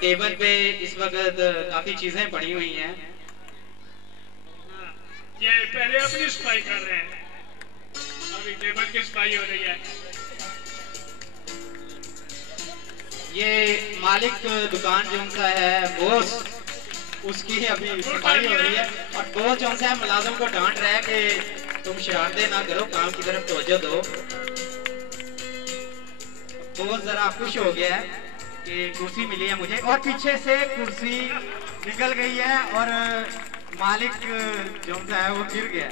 Table पे इस वक्त काफी चीजें पड़ी हुई हैं। ये पहले अपनी सफाई कर रहे हैं, अभी टेबल की सफाई हो रही है। ये मालिक दुकान जो सा है बोस, उसकी अभी सफाई हो रही है और बोस जो सा है मुलाजिम को डांट रहा है कि तुम शरारतें ना करो, काम की तरफ तवज्जो दो। बोस जरा खुश हो गया है कि कुर्सी मिली है मुझे, और पीछे से कुर्सी निकल गई है और मालिक जो है वो गिर गया।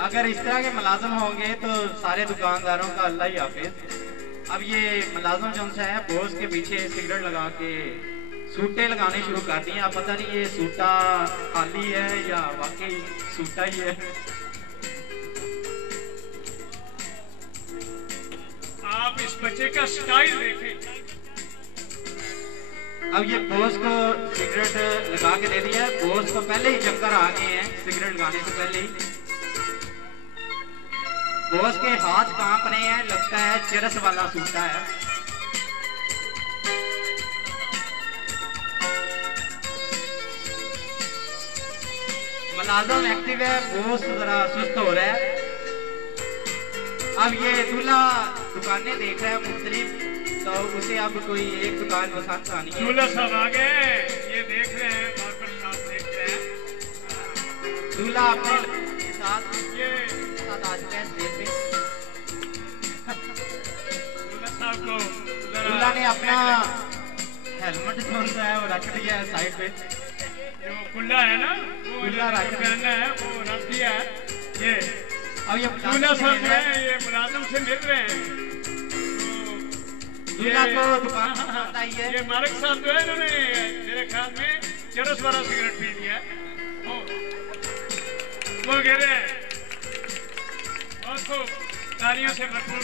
अगर इस तरह के मुलाजिम होंगे तो सारे दुकानदारों का अल्लाह ही हाफिज। अब ये मुलाजिम जो है बोस के पीछे सिगरेट लगा के सूटे लगाने शुरू कर दिए। अब पता नहीं ये सूटा खाली है या वाकई सूटा ही है। आप इस बच्चे का स्टाइल देखें। अब ये बोस को सिगरेट लगा के दे दिया। बोस को पहले ही चक्कर आ गए हैं सिगरेट लगाने से पहले ही। बोस के हाथ कांप रहे हैं, लगता है चरस वाला सूटा है। मुलाजिम एक्टिव है, बोस जरा सुस्त हो रहा है। अब ये दूल्हा दुकानें देख रहा है मुख्तलिफ, तो उसे अब कोई एक दुकान पसंद आनी है। दूल्हा साहब आ गए, ये देख रहे हैं, बार्बर साहब देख रहे हैं। दूल्हा अपने साथ ये आज के स्टेज पे दूल्हा साहब को दूल्हा ने अपना हेलमेट जो है वो रख दिया है साइड पे। जो कुल्ला है ना, वो कुल्ला रख पहनना है, वो रख दिया है। ये अब ये दूल्हा साहब जो है ये मुलाजिम से मिल रहे हैं। दूल्हा को दुकान पसंद आई है। ये मालिक साहब जो है इन्होंने मेरे ख्याल में चरस वाला सिगरेट पी लिया है। वो कह रहे हैं बहुत खूब, तालियों से भरपूर।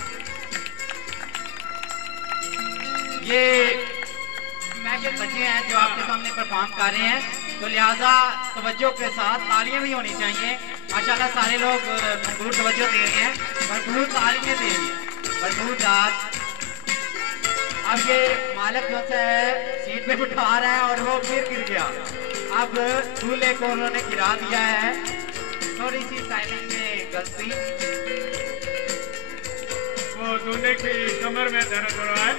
ये मैजिक बच्चे हैं जो आपके सामने परफॉर्म कर रहे हैं, तो लिहाजा तवज्जो के साथ तालियां भी होनी चाहिए। माशाल्लाह सारे लोग भरपूर तवज्जो दे रहे हैं, भरपूर तालियां दे रही हैं, भरपूर दाद। अब ये मालिक जो है सीट पे उठा रहा है और वो फिर गिर गया। अब दूल्हे को उन्होंने गिरा दिया है, थोड़ी सी टाइमिंग में गलती। वो दूल्हे की कमर में दर्द हो रहा है,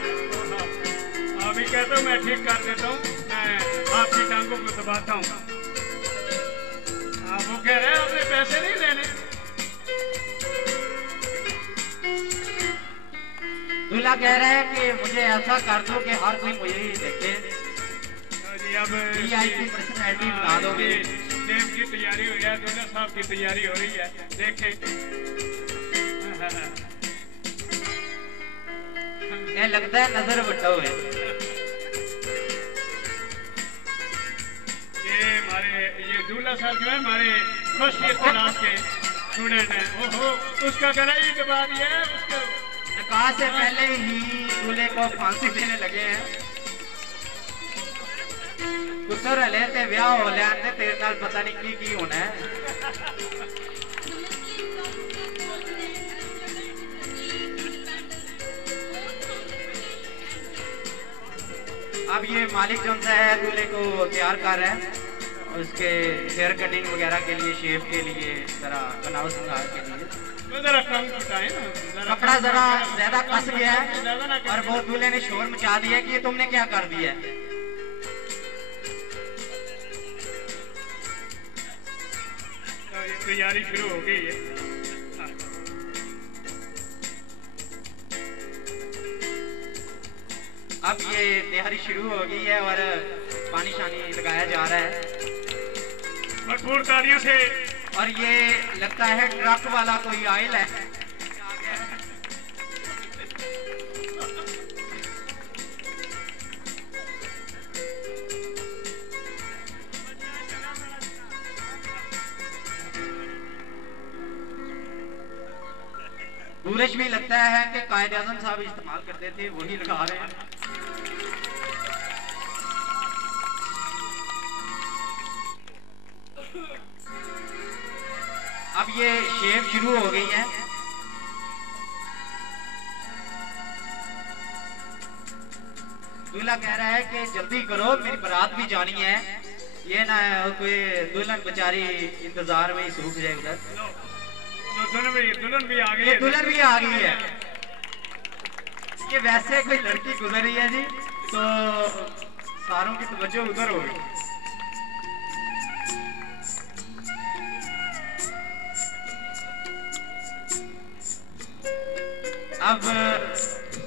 अभी कहता हूँ मैं ठीक कर देता हूँ, मैं आपकी टांगों को दबाता हूँ। वो कह रहे हैं आपने पैसे नहीं देने। दूल्हा कह रहा है कि मुझे ऐसा कर दो कि हर कोई मुझे ही देखे। जी अब VIP पर्सनैलिटी बना दोगे। गेम की तैयारी हो रही है, दूल्हा साहब की तैयारी हो रही है, देखें। ये लगता है नजर बट्टा हुए। ये दूल्हा साहब जो है हमारे फर्स्ट ईयर क्लास के स्टूडेंट हैं। ओहो, उसका गला ही दबा दिया है। उसको निकाह से पहले ही दूल्हे को फांसी देने लगे हैं। पुत्र हले ते ब्याह हो लिया ते तेरे नाल पता नहीं की होना है। अब ये मालिक जो है दूल्हे को तैयार कर रहा है, उसके हेयर कटिंग वगैरह के लिए, शेव के लिए, जरा बनाव श्रृंगार के लिए जरा कम है ना, कपड़ा जरा ज्यादा कस गया है और वो दूल्हे ने शोर मचा दिया कि ये तुमने क्या कर दिया है। तैयारी शुरू हो गई है। अब ये तैयारी शुरू हो गई है और पानी शानी लगाया जा रहा है भरपूर तालियों से। और ये लगता है ट्रक वाला कोई आयल है। सूरज भी लगता है कि कायद आजम साहब इस्तेमाल करते थे, वही लगा रहे हैं। अब ये शेव शुरू हो गई है। दूल्हा कह रहा है कि जल्दी करो, मेरी बारात भी जानी है, ये ना कोई दुल्हन बेचारी इंतजार में ही सूख जाए उधर। दुल्हन भी आ गई है। दुल्हन भी आ गई है। ये वैसे कोई लड़की गुजर रही है जी, तो सारों की तवज्जो उधर हो गई। अब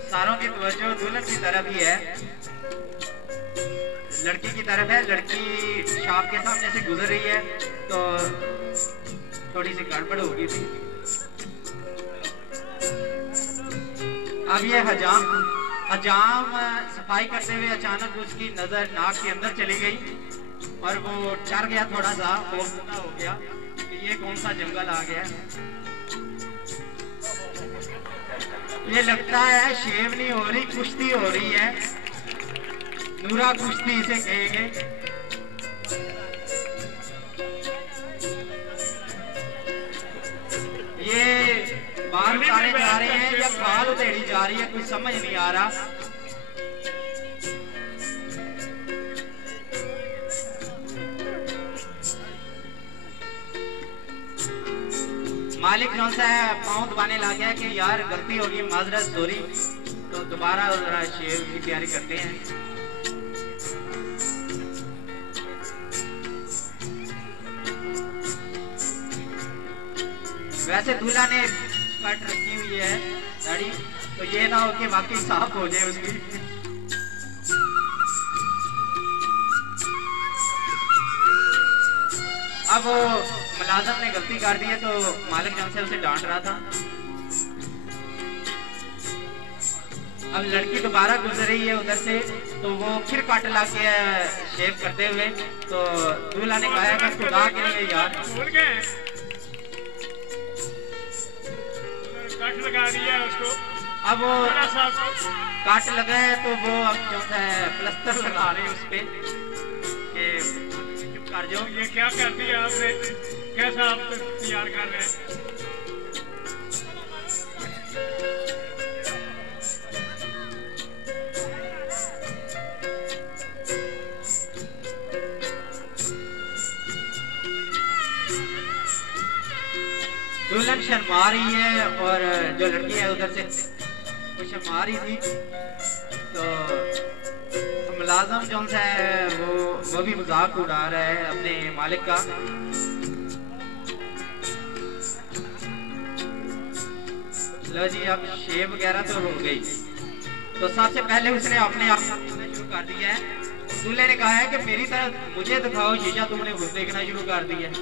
सारों की तवज्जो दुल्हन की तरफ ही है, लड़की की तरफ है। लड़की शॉप के सामने से गुजर रही है तो थोड़ी सी गड़बड़ हो गई थी। अब ये हजाम सफाई करते हुए अचानक उसकी नजर नाक के अंदर चली गई और वो डर गया, थोड़ा सा खौफजदा हो गया कि ये कौन सा जंगल आ गया। ये लगता है शेव नहीं हो रही, कुश्ती हो रही है। नूरा कुश्ती इसे कहेंगे। ये बाल उतारे जा रहे हैं या बाल उधेड़ी जा रही है, कुछ समझ नहीं आ रहा। मालिक जो सा है पाँव दबाने लग गया कि यार गलती होगी, माजरत सॉरी, तो दोबारा शेव की तैयारी करते हैं। वैसे दूल्हा ने कट रखी हुई है दाढ़ी, तो ये ना हो कि वाकई साफ हो जाए उसकी। अब मुलाजिम ने गलती कर दी है तो मालिक जब से उसे डांट रहा था। अब लड़की दोबारा गुजर रही है उधर से, तो वो फिर कट ला के शेव करते हुए, तो दूल्हा ने कहा कि खुदा के लिए यार भूल गए, कट लगा दिया उसको। अब वो कट लगा है तो वो अब जो है प्लस्तर लगा रहे हैं उस पे कि कर जो। ये क्या कर दिया आपने, कैसा आप तैयार कर रहे हैं? दुल्हन शर्मा रही है और जो लड़की है उधर से वो शर्मा रही थी, तो मुलाजिम जो है वो भी मजाक उड़ा रहा है अपने मालिक का। लो जी, अब शेव वगैरह तो हो गई, तो सबसे पहले उसने अपने आप शुरू कर दिया है। दूल्हे ने कहा है कि मेरी तरफ मुझे दिखाओ शीशा, तुमने खुद देखना शुरू कर दिया है।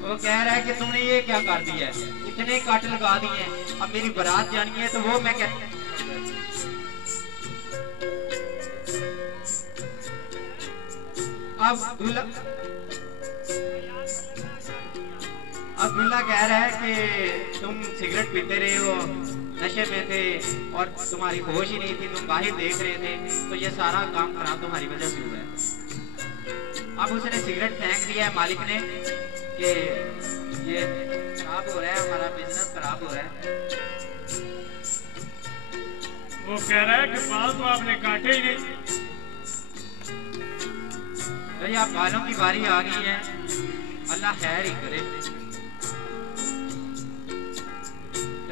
वो कह रहा है कि तुमने ये क्या कर दिया है, इतने कट लगा दिए, अब मेरी बारात जानी है, तो वो मैं कहता अब दूल्हा कह रहा है कि तुम सिगरेट पीते रहे हो, नशे में थे और तुम्हारी होश ही नहीं थी, तुम बाहर देख रहे थे, तो ये सारा काम खराब तुम्हारी वजह से हुआ है। अब उसने सिगरेट फेंक दिया है मालिक ने कि ये खराब हो रहा है, हमारा बिजनेस खराब हो रहा है। वो कह रहा है कि बाल तो आपने काटे ही नहीं। भाई आप बालों की बारी आ गई है, अल्लाह खैर ही करे।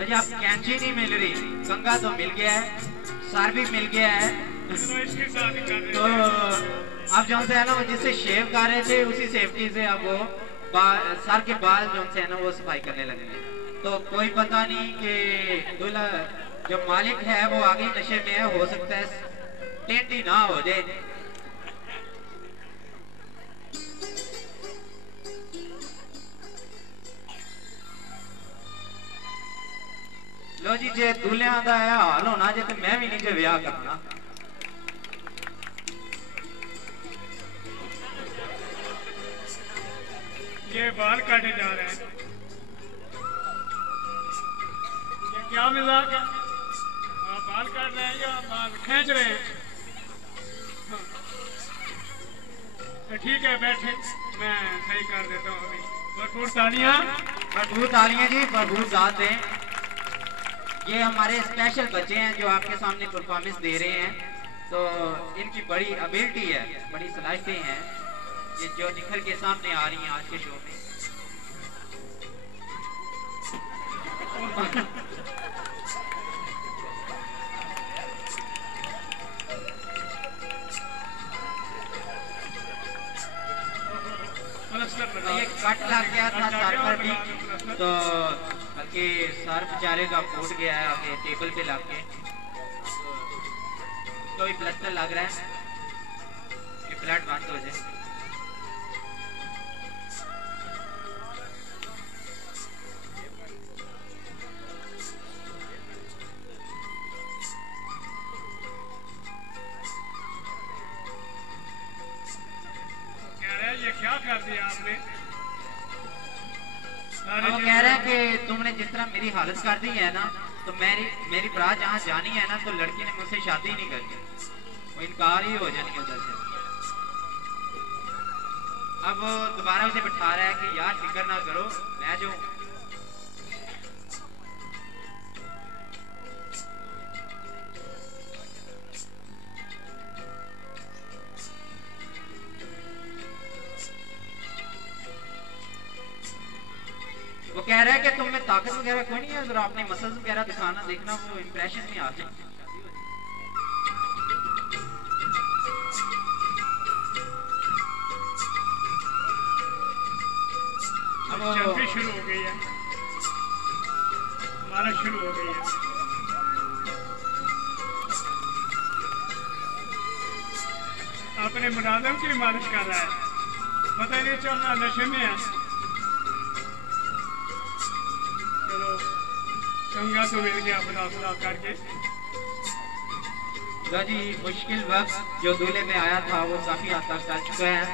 जी आप कैंची नहीं मिल रही, कंघा तो मिल गया है, सर भी मिल गया है, तो अब जो है ना वो जिससे शेव कर रहे थे उसी सेफ्टी से अब वो सर के बाल जो है ना वो सफाई करने लगे। तो कोई पता नहीं कि दूल्हा जो मालिक है वो आगे नशे में है, हो सकता है टेंट ही ना हो जाए। लो जी, जे दूल्हा का है हाल होना जे तो मैं भी नहीं जे ब्याह करना। ये बाल काटे जा रहे हैं, ये क्या मजाक है? आप बाल काट रहे हैं या बाल खींच रहे हैं? तो ठीक है, बैठे, मैं सही कर देता हूँ। अभी भरपूर तालियां, भरपूर तालियां जी, भरपूर साथ दें। ये हमारे स्पेशल बच्चे हैं जो आपके सामने परफॉर्मेंस दे रहे हैं, तो इनकी बड़ी एबिलिटी है, बड़ी सलाहियतें हैं ये जो निखर के सामने आ रही हैं आज के शो में। ये कट लग गया था सर पर भी, तो बल्कि सर बेचारे का फूट गया है आगे टेबल पे लग के, तो भी प्लास्टर लग रहा है कि ब्लड बंद हो जाए। ये क्या कर दिया आपने? वो कह रहे हैं कि तुमने जिस तरह मेरी हालत कर दी है ना, तो मेरी बारात जहाँ जानी है ना, तो लड़की ने मुझसे शादी नहीं करनी, वो इनकार ही हो जानी उधर से। अब वो दोबारा उसे बिठा रहा है कि यार फिक्र ना करो, मैं जो वो कह रहा है कि तुम में ताकत वगैरह कोई नहीं है, अगर आपने मसल्स वगैरह दिखाना देखना, वो इंप्रेशन में आ जाए। अब चर्बी शुरू हो गई है, मालिश शुरू हो गई है। अपने मुलाजिम की मालिश कर रहा है, पता ही नहीं चल रहा नशे में है। चलो चंगा तो मिल गया खुदा खुदा करके। जी मुश्किल वक्त जो दूल्हे में आया था वो काफी हद तक चल चुका है।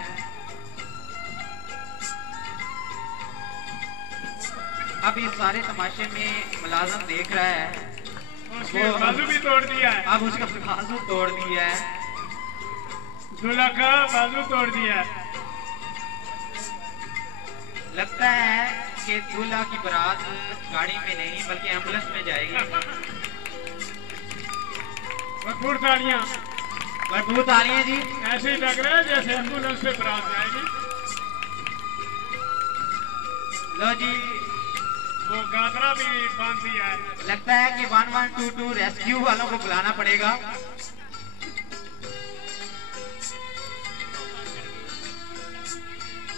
अब इस सारे तमाशे में मुलाजिम देख रहा है, उसके बाजू भी तोड़ दिया है। अब उसका बाजू तोड़ दिया है, दूल्हा का बाजू तोड़ दिया है। लगता है कि दूल्हा की बारात गाड़ी में नहीं बल्कि एम्बुलेंस में जाएगी। भरपूर तालियां, भरपूर तालियां जी। ऐसे ही लग रहा है जैसे एम्बुलेंस से बारात जाएगी। लो जी, वो गागरा भी बांध दिया है। लगता है कि 1122 रेस्क्यू वालों को बुलाना पड़ेगा।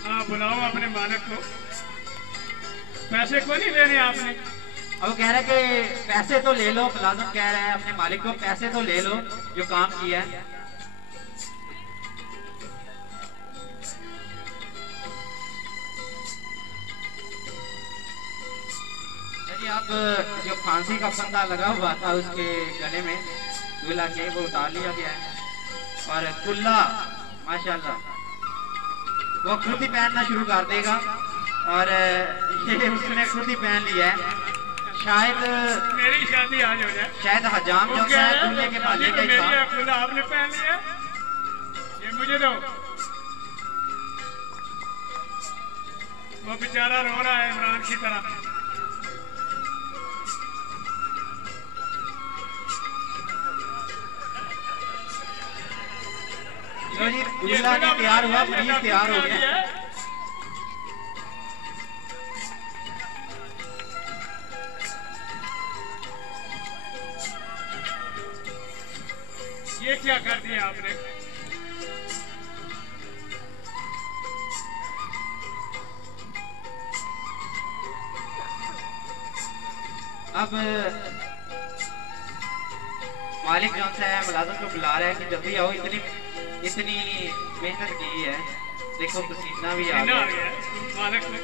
हाँ बुलाओ अपने मालिक को। पैसे को नहीं लेने आपने? अब वो कह रहा है कि पैसे तो ले लो, मुलाजिम कह रहा है अपने मालिक को पैसे तो ले लो जो काम किया है। अब जो फांसी का फंदा लगा हुआ था उसके गले में दूल्हा के, वो उतार लिया गया है और कुल्ला माशाल्लाह वो खुद ही पहनना शुरू कर देगा और ये उसने खुद ही पहन लिया है। शायद मेरी शादी आज हो जाए। शायद हजाम जो है दूल्हे के मालिक का हिस्सा। कुल्ला आपने पहन लिया, ये मुझे दो। वो बेचारा रो रहा है इमरान की तरह। जी दूल्हा भी तैयार हुआ, मरीज तैयार हो गया। ये क्या कर दिया आपने? अब मालिक जो है मुलाजिम को बुला रहा है कि जल्दी आओ, इतनी मेहनत की है, देखो पसीना भी आ गया। मालिक ने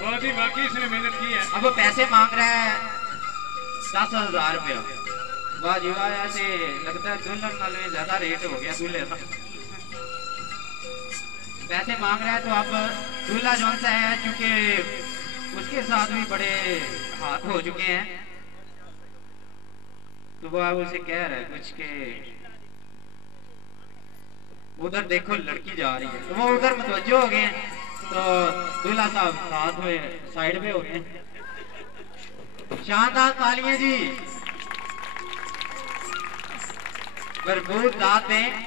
बहुत ही वाकई इसने मेहनत की है। अब वो पैसे मांग रहा है 10,000 रुपया। वाह जी वाह, ऐसे लगता है दुल्हन नाल में ज्यादा रेट हो गया दूल्हे का। पैसे मांग रहा है तो अब दूल्हा जो है चूंकि उसके साथ भी बड़े हाथ हो चुके हैं, तो वो अब उसे कह रहा है कुछ के उधर देखो लड़की जा रही है, तो वो उधर मुतवज्जो हो गए हैं, तो दूल्हा साहब साथ में साइड में हो गए। शानदार तालियां जी। भरपूर दात दें।